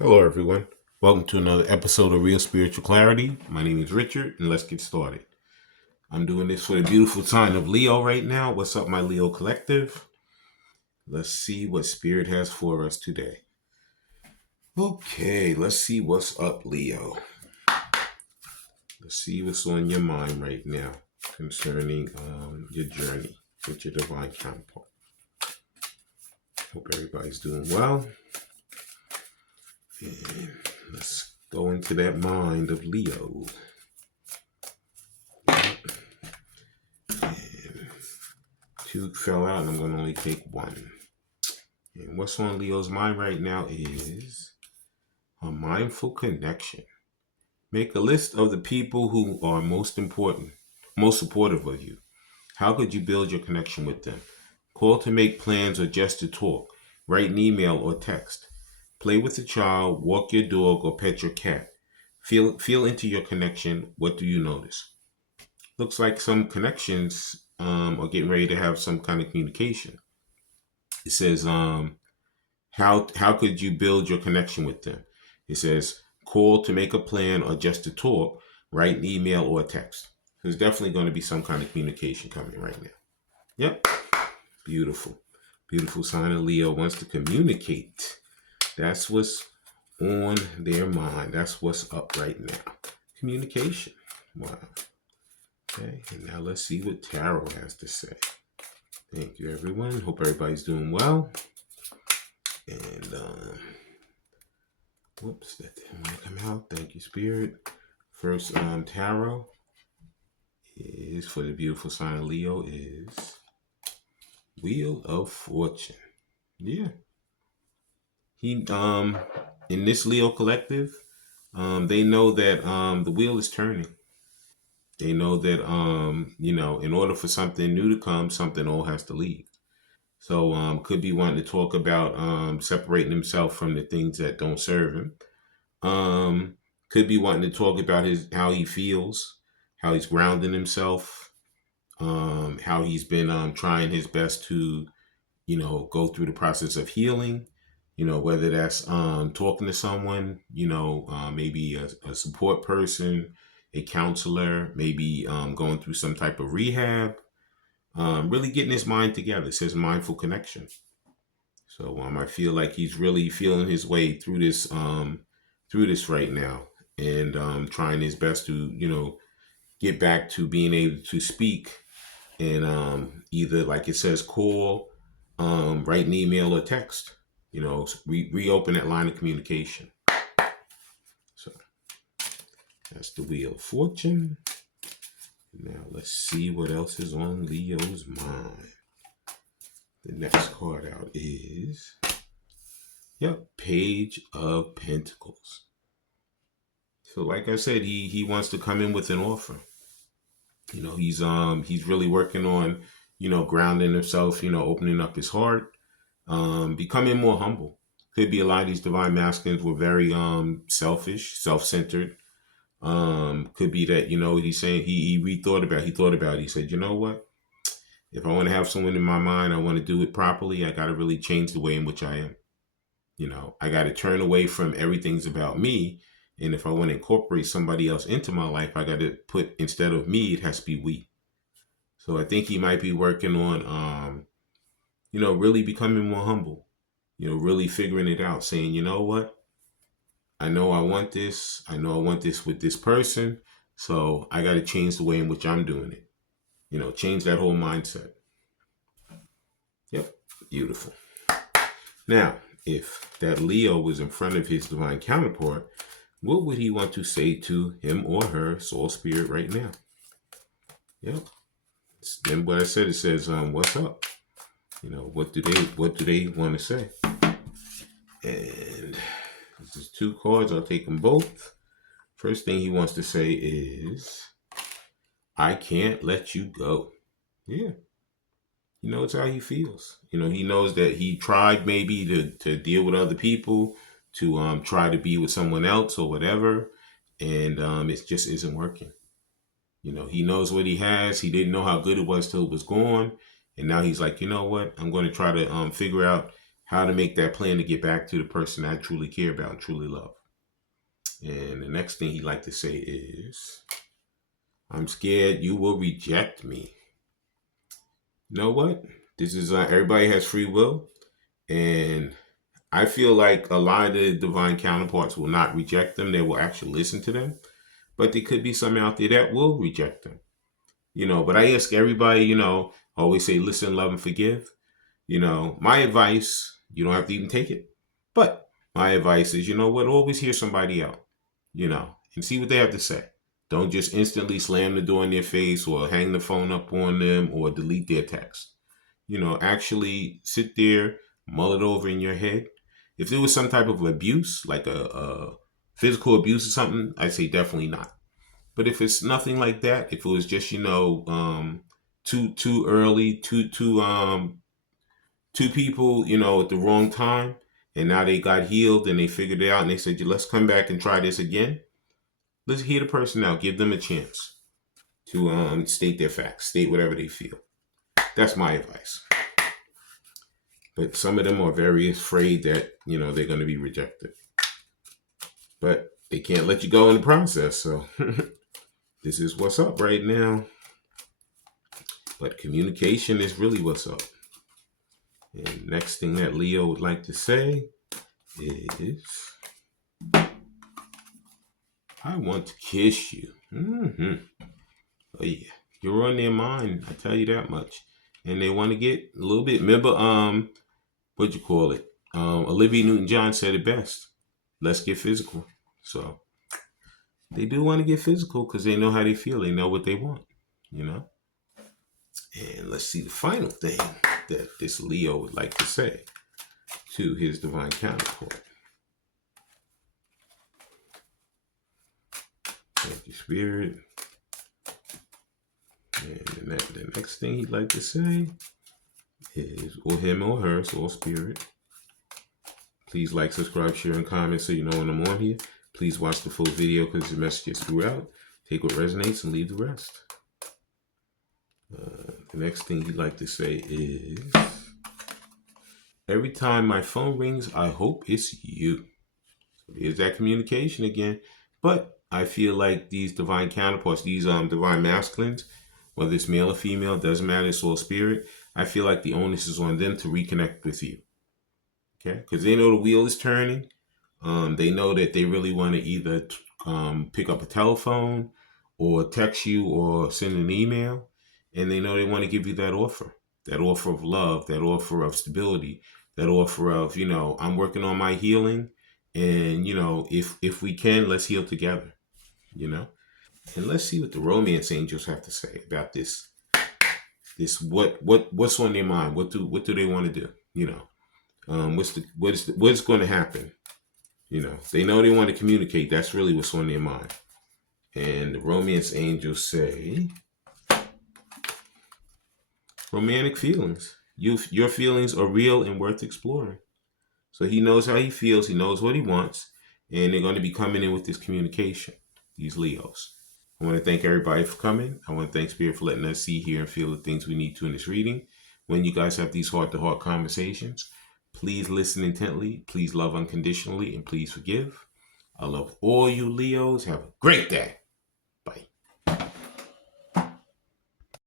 Hello, everyone. Welcome to another episode of Real Spiritual Clarity. My name is Richard, and let's get started. I'm doing this for the beautiful sign of Leo right now. What's up, my Leo collective? Let's see what Spirit has for us today. Okay, let's see what's up, Leo. Let's see what's on your mind right now concerning your journey with your divine counterpart. Hope everybody's doing well. And let's go into that mind of Leo. Two fell out, and I'm going to only take one. And what's on Leo's mind right now is a mindful connection. Make a list of the people who are most important, most supportive of you. How could you build your connection with them? Call to make plans or just to talk. Write an email or text. Play with a child, walk your dog, or pet your cat. Feel into your connection. What do you notice? Looks like some connections are getting ready to have some kind of communication. It says, how could you build your connection with them? It says, call to make a plan or just to talk, write an email or a text. There's definitely going to be some kind of communication coming right now. Yep. Beautiful. Beautiful sign of Leo wants to communicate. That's what's on their mind. That's what's up right now. Communication. Wow. Okay, and now let's see what Tarot has to say. Thank you, everyone. Hope everybody's doing well. And whoops, that didn't want to come out. Thank you, Spirit. First tarot is for the beautiful sign of Leo is Wheel of Fortune. Yeah. He in this Leo collective, they know that the wheel is turning. They know that in order for something new to come, something old has to leave. So could be wanting to talk about separating himself from the things that don't serve him. Could be wanting to talk about how he feels, how he's grounding himself, how he's been trying his best to, go through the process of healing. Whether that's talking to someone, maybe a support person, a counselor, maybe going through some type of rehab. Really getting his mind together. It says mindful connection. So I feel like he's really feeling his way through this right now, and trying his best to get back to being able to speak, and either, like it says, call, write an email or text. Reopen that line of communication. So that's the Wheel of Fortune. Now let's see what else is on Leo's mind. The next card out is Page of Pentacles. So like I said, he wants to come in with an offer. He's really working on, grounding himself, opening up his heart, becoming more humble. Could be a lot of these divine masculines were very selfish, self-centered. Could be that, he's saying he thought about it. He said, you know what? If I want to have someone in my mind, I want to do it properly, I got to really change the way in which I am. I got to turn away from everything's about me. And if I want to incorporate somebody else into my life, I got to put, instead of me, it has to be we. So I think he might be working on, really becoming more humble, really figuring it out, saying, you know what? I know I want this. I know I want this with this person. So I got to change the way in which I'm doing it. Change that whole mindset. Yep. Beautiful. Now, if that Leo was in front of his divine counterpart, what would he want to say to him or her soul spirit right now? Yep. Then what I said, it says, what's up? What do they want to say? And this is two cards. I'll take them both. First thing he wants to say is, I can't let you go. Yeah. It's how he feels. He knows that he tried maybe to deal with other people, to try to be with someone else or whatever, and it just isn't working. He knows what he has. He didn't know how good it was till it was gone, and now he's like, you know what? I'm going to try to figure out how to make that plan to get back to the person I truly care about and truly love. And the next thing he'd like to say is, I'm scared you will reject me. You know what? This is everybody has free will, and I feel like a lot of the divine counterparts will not reject them. They will actually listen to them, but there could be some out there that will reject them. But I ask everybody, always say, listen, love, and forgive. My advice, you don't have to even take it, but my advice is, always hear somebody out, and see what they have to say. Don't just instantly slam the door in their face or hang the phone up on them or delete their text. Actually sit there, mull it over in your head. If there was some type of abuse, like a physical abuse or something, I'd say definitely not. But if it's nothing like that, if it was just too early, two people at the wrong time, and now they got healed and they figured it out and they said, let's come back and try this again. Let's hear the person out, give them a chance to state their facts, state whatever they feel. That's my advice. But some of them are very afraid that they're going to be rejected, but they can't let you go in the process. So this is what's up right now. But communication is really what's up. And next thing that Leo would like to say is, I want to kiss you. Oh yeah, you're on their mind. I tell you that much. And they want to get a little bit. Remember, what'd you call it? Olivia Newton-John said it best. Let's get physical. So they do want to get physical because they know how they feel. They know what they want. And let's see the final thing that this Leo would like to say to his divine counterpart. Thank you, Spirit. And the next thing he'd like to say is, or him or her, soul spirit. Please like, subscribe, share, and comment so you know when I'm on here. Please watch the full video because the message is throughout. Take what resonates and leave the rest. The next thing he'd like to say is, every time my phone rings, I hope it's you. So there's that communication again. But I feel like these divine counterparts, these divine masculines, whether it's male or female, doesn't matter, it's all spirit. I feel like the onus is on them to reconnect with you. Okay? Because they know the wheel is turning. They know that they really want to either pick up a telephone or text you or send an email. And they know they want to give you that offer of love, that offer of stability, that offer of, I'm working on my healing. And, if we can, let's heal together, And let's see what the romance angels have to say about this. What's on their mind? What do they want to do? What's going to happen? They know they want to communicate. That's really what's on their mind. And the romance angels say, romantic feelings. Your feelings are real and worth exploring. So he knows how he feels. He knows what he wants. And they're going to be coming in with this communication, these Leos. I want to thank everybody for coming. I want to thank Spirit for letting us see, hear, and feel the things we need to in this reading. When you guys have these heart-to-heart conversations, please listen intently. Please love unconditionally. And please forgive. I love all you Leos. Have a great day.